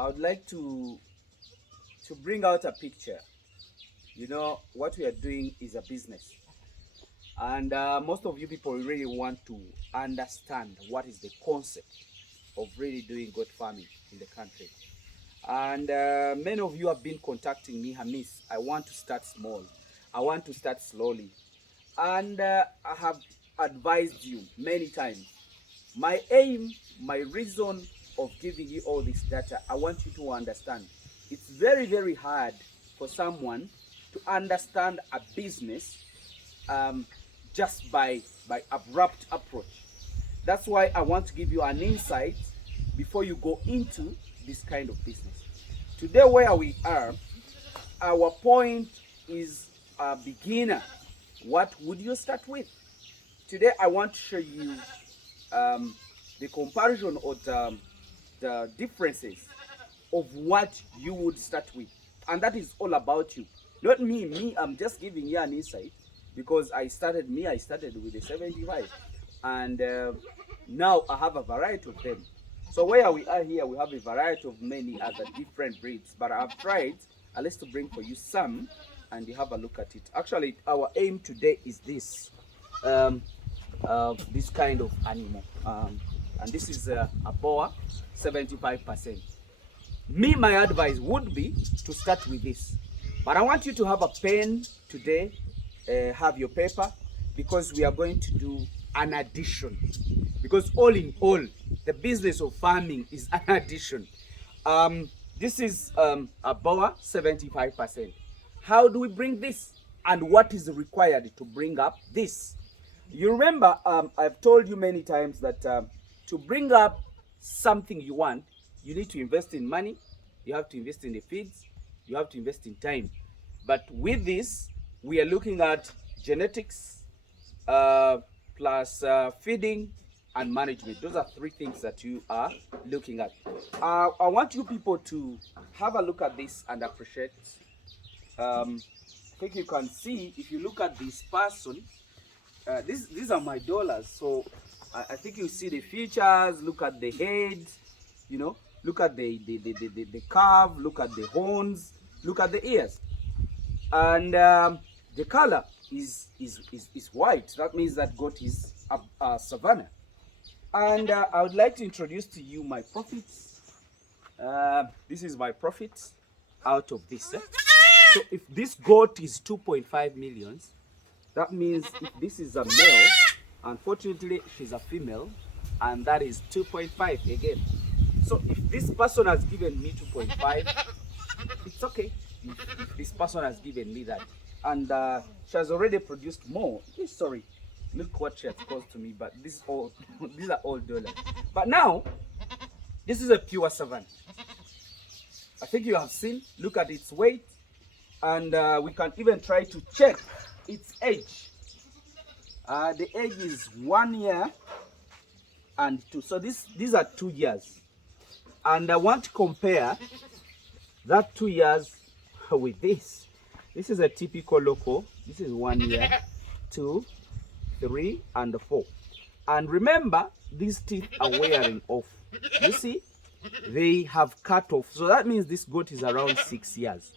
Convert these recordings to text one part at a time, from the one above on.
I would like to bring out a picture. You know, what we are doing is a business. And most of you people really want to understand what is the concept of really doing goat farming in the country. And many of you have been contacting me, Hamis. I want to start small. I want to start slowly. And I have advised you many times. My aim, my reason of giving you all this data, I want you to understand. It's very, very hard for someone to understand a business um, just by abrupt approach. That's why I want to give you an insight before you go into this kind of business. Today, where we are, our point is a beginner. What would you start with? Today, I want to show you the comparison or the differences of what you would start with. And that is all about you. Not me. Me, I'm just giving you an insight because I started with the 75. And now I have a variety of them. So where we are here, we have a variety of many other different breeds. But I've tried at least to bring for you some and you have a look at it. Actually, our aim today is this. This kind of animal. And this is a boa, 75%. Me, my advice would be to start with this. But I want you to have a pen today, have your paper, because we are going to do an addition. Because all in all, the business of farming is an addition. This is a boa, 75%. How do we bring this? And what is required to bring up this? You remember, I've told you many times that to bring up something you want, you need to invest in money, you have to invest in the feeds, you have to invest in time. But with this, we are looking at genetics plus feeding and management. Those are three things that you are looking at. I want you people to have a look at this and appreciate. I think you can see, if you look at this person, these are my dollars. So I think you see the features, look at the head, you know, look at the curve, look at the horns, look at the ears. And the color is white. That means that goat is a Savannah. And I would like to introduce to you my profits. This is my profits out of this. So if this goat is 2.5 millions, that means if this is a male, unfortunately she's a female, and that is 2.5 again. So if this person has given me 2.5, it's okay. If this person has given me that, and she has already produced more. Sorry, look what she has caused to me. But this all these are all dollars. But now, this is a pure Savannah. I think you have seen. Look at its weight, and we can even try to check its age. The age is 1 year and 2. So these are 2 years. And I want to compare that 2 years with this. This is a typical local. This is 1 year, 2, 3, and 4. And remember, these teeth are wearing off. You see, they have cut off. So that means this goat is around 6 years.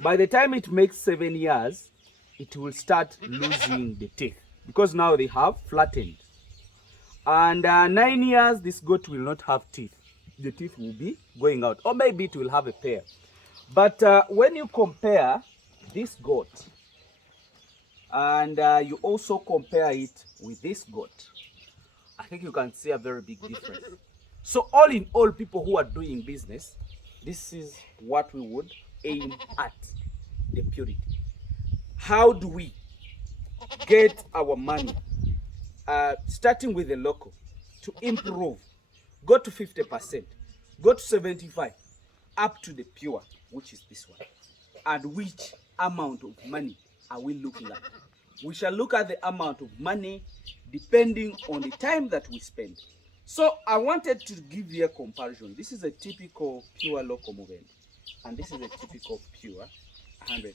By the time it makes 7 years, it will start losing the teeth because now they have flattened. And 9 years, this goat will not have teeth. The teeth will be going out, or maybe it will have a pair. But when you compare this goat and you also compare it with this goat, I think you can see a very big difference. So all in all, people who are doing business, this is what we would aim at, the purity. How do we get our money, starting with the local, to improve, go to 50%, go to 75%, up to the pure, which is this one. And which amount of money are we looking at? We shall look at the amount of money depending on the time that we spend. So I wanted to give you a comparison. This is a typical pure local movement, and this is a typical pure 100%.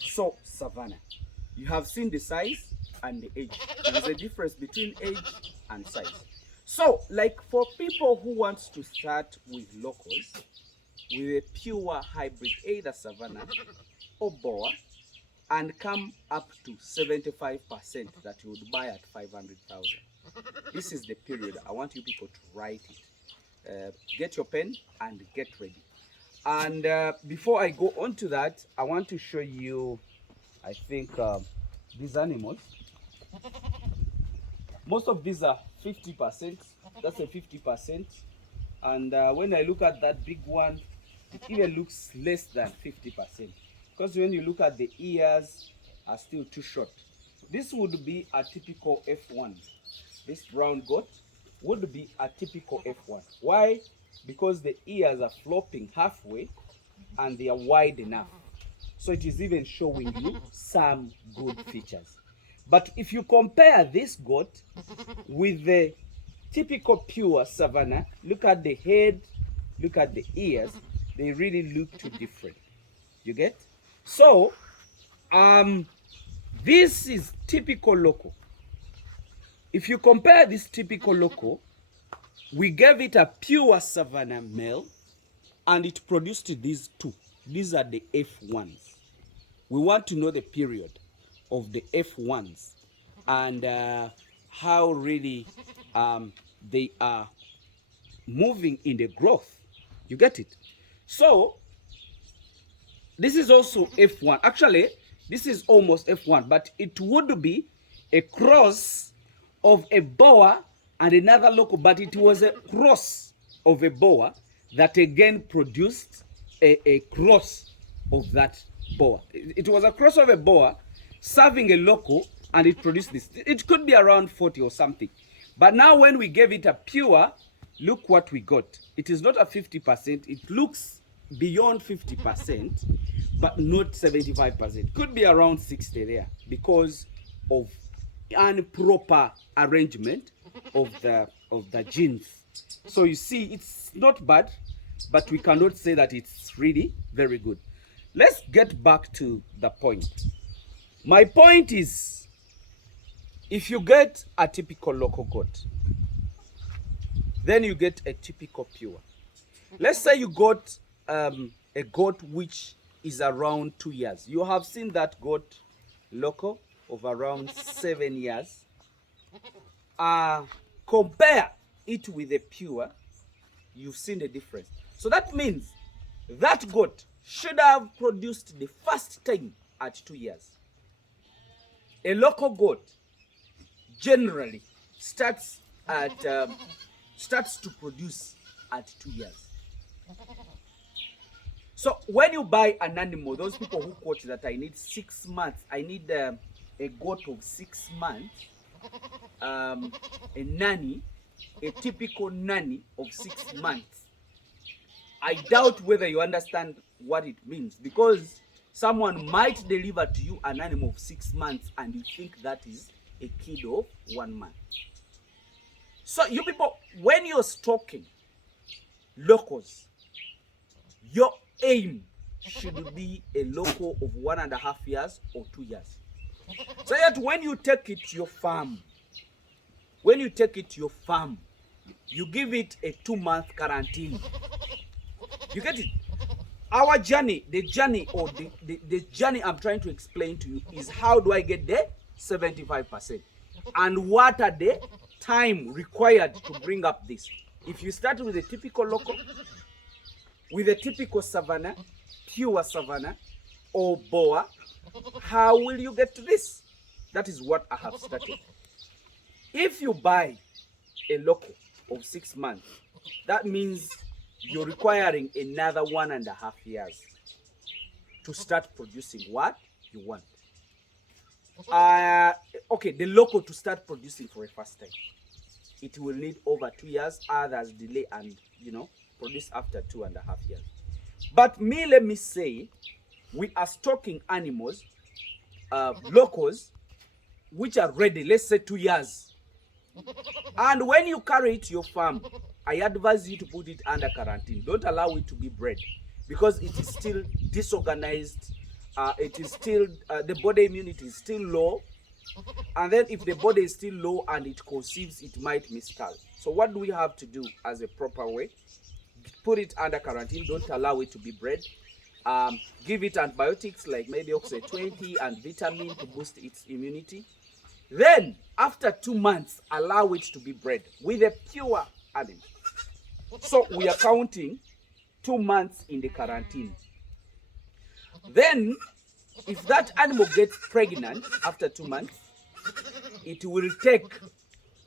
So Savannah, you have seen the size and the age. There is a difference between age and size. So, like for people who wants to start with locals, with a pure hybrid, either Savannah or Boa, and come up to 75% that you would buy at 500,000. This is the period. I want you people to write it. Get your pen and get ready. And before I go on to that, I want to show you, I think, these animals. Most of these are 50%. That's a 50%. And when I look at that big one, it even looks less than 50%. Because when you look at the ears, are still too short. This would be a typical F1. This brown goat would be a typical F1. Why? Because the ears are flopping halfway and they are wide enough. So it is even showing you some good features. But if you compare this goat with the typical pure Savannah, look at the head, look at the ears, they really look too different. You get? So, this is typical local. If you compare this typical local, we gave it a pure Savannah male and it produced these two. These are the F1s. We want to know the period of the F1s and how really they are moving in the growth. You get it? So, this is also F1. Actually, this is almost F1, but it would be a cross of a Boa and another local, but it was a cross of a Boa that again produced a cross of that Boa. It was a cross of a Boa serving a local and it produced this. It could be around 40 or something. But now when we gave it a pure, look what we got. It is not a 50%. It looks beyond 50%, but not 75%. Could be around 60 there because of improper arrangement of the genes. So you see, it's not bad, but we cannot say that it's really very good. Let's get back to the point. My point is, if you get a typical local goat, then you get a typical pure. Let's say you got a goat which is around 2 years. You have seen that goat local of around 7 years. Compare it with a pure, you've seen the difference. So that means that goat should have produced the first time at 2 years. A local goat generally starts to produce at 2 years. So when you buy an animal, those people who quote that I need 6 months, I need a goat of 6 months, a nanny, a typical nanny of 6 months. I doubt whether you understand what it means, because someone might deliver to you an animal of 6 months and you think that is a kid of 1 month. So you people, when you're stocking locals, your aim should be a local of 1.5 years or 2 years. So that when you take it to your farm, you give it a 2-month quarantine. You get it? Our journey, the journey I'm trying to explain to you is how do I get there? 75%. And what are the time required to bring up this? If you start with a typical local, with a typical Savannah, pure Savannah, or Boa, how will you get to this? That is what I have started. If you buy a local of 6 months, that means you're requiring another 1.5 years to start producing what you want. Okay, the local to start producing for a first time, it will need over 2 years. Others delay and produce after 2.5 years. But let me say, we are stocking animals, locals, which are ready, let's say 2 years. And when you carry it to your farm, I advise you to put it under quarantine. Don't allow it to be bred because it is still disorganized. It is still, the body immunity is still low. And then if the body is still low and it conceives, it might miscarry. So what do we have to do as a proper way? Put it under quarantine. Don't allow it to be bred. Give it antibiotics like maybe Oxy 20 and vitamin to boost its immunity. Then, after 2 months, allow it to be bred with a pure animal. So we are counting 2 months in the quarantine. Then, if that animal gets pregnant after 2 months, it will take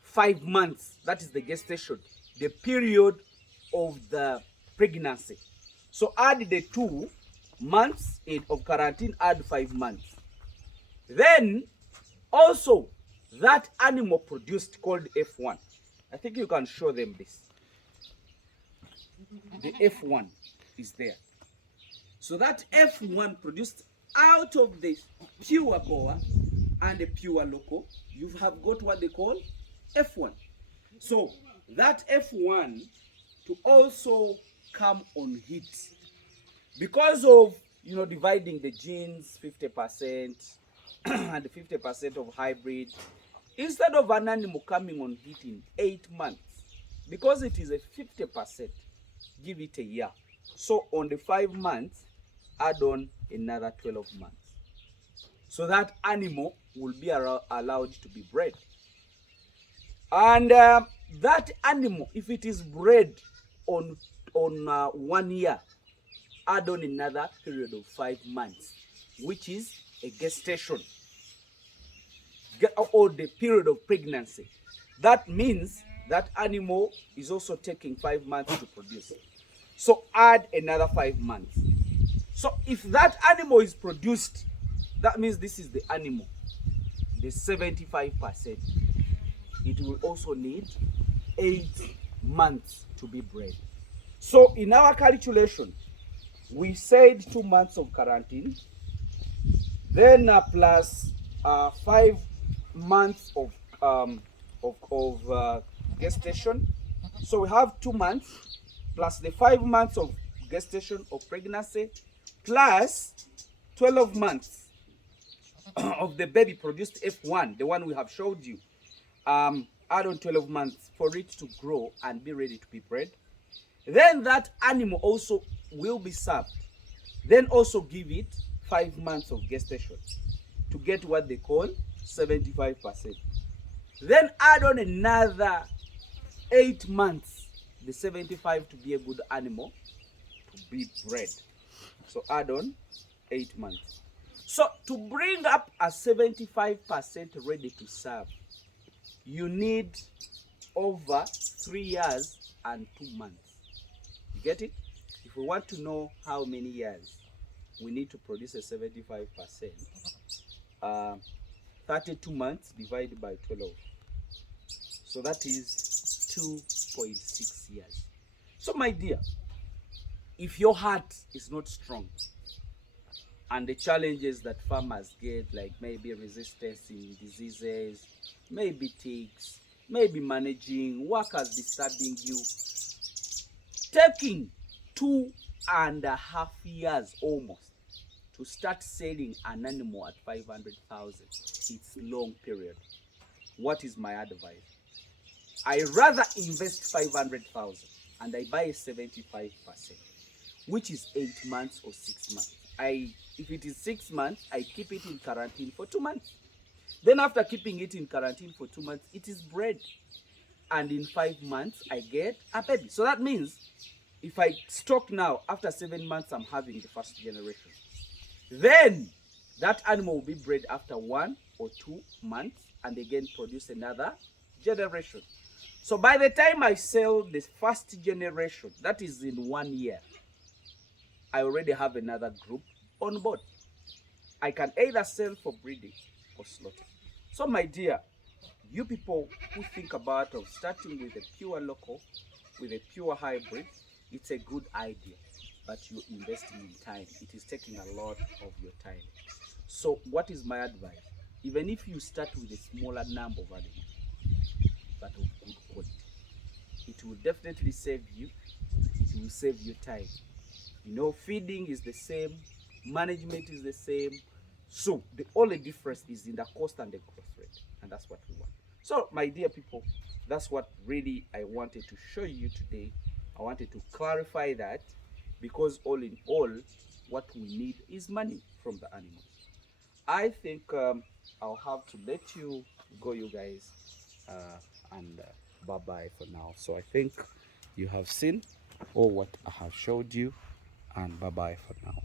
5 months. That is the gestation, the period of the pregnancy. So add the 2 months of quarantine, add 5 months. Then also that animal produced called F1. I think you can show them this. The F1 is there. So that F1 produced out of the pure boa and the pure loco, you have got what they call F1. So that F1 to also come on heat because of dividing the genes 50% and 50% of hybrid, instead of an animal coming on heat in 8 months, because it is a 50%, give it a year. So on the 5 months, add on another 12 months. So that animal will be allowed to be bred. And that animal, if it is bred on 1 year, add on another period of 5 months, which is a gestation or the period of pregnancy. That means that animal is also taking 5 months to produce. So add another 5 months. So if that animal is produced, that means this is the animal, the 75%. It will also need 8 months to be bred. So in our calculation, we said 2 months of quarantine, then plus 5 months of gestation. So we have 2 months plus the 5 months of gestation of pregnancy plus 12 months of the baby produced F1, the one we have showed you. Add on 12 months for it to grow and be ready to be bred. Then that animal also will be served. Then also give it 5 months of gestation to get what they call 75%. Then add on another 8 months, the 75 to be a good animal to be bred. So add on 8 months. So to bring up a 75% ready to serve, you need over 3 years and 2 months. You get it? If we want to know how many years we need to produce a 75%, 32 months divided by 12. So that is 2.6 years. So my dear, if your heart is not strong and the challenges that farmers get, like maybe resistance in diseases, maybe ticks, maybe managing workers disturbing you, taking 2.5 years almost to start selling an animal at 500,000, it's long period. What is my advice? I rather invest 500,000 and I buy 75%, which is 8 months or 6 months. If it is 6 months, I keep it in quarantine for 2 months. Then after keeping it in quarantine for 2 months, it is bred. And in 5 months, I get a baby. So that means if I stock now, after 7 months, I'm having the first generation. Then that animal will be bred after 1 or 2 months and again produce another generation. So by the time I sell the first generation, that is in 1 year, I already have another group on board. I can either sell for breeding or slaughter. So my dear, you people who think about of starting with a pure local, with a pure hybrid, it's a good idea, but you're investing in time. It is taking a lot of your time. So what is my advice? Even if you start with a smaller number of animals, but of good quality, it will definitely save you. It will save you time. Feeding is the same, management is the same. So the only difference is in the cost and the growth rate, and that's what we want. So my dear people, That's what really I wanted to show you today. I wanted to clarify that, because all in all, what we need is money from the animals. I think I'll have to let you go, you guys, and bye-bye for now. So I think you have seen all what I have showed you, and bye-bye for now.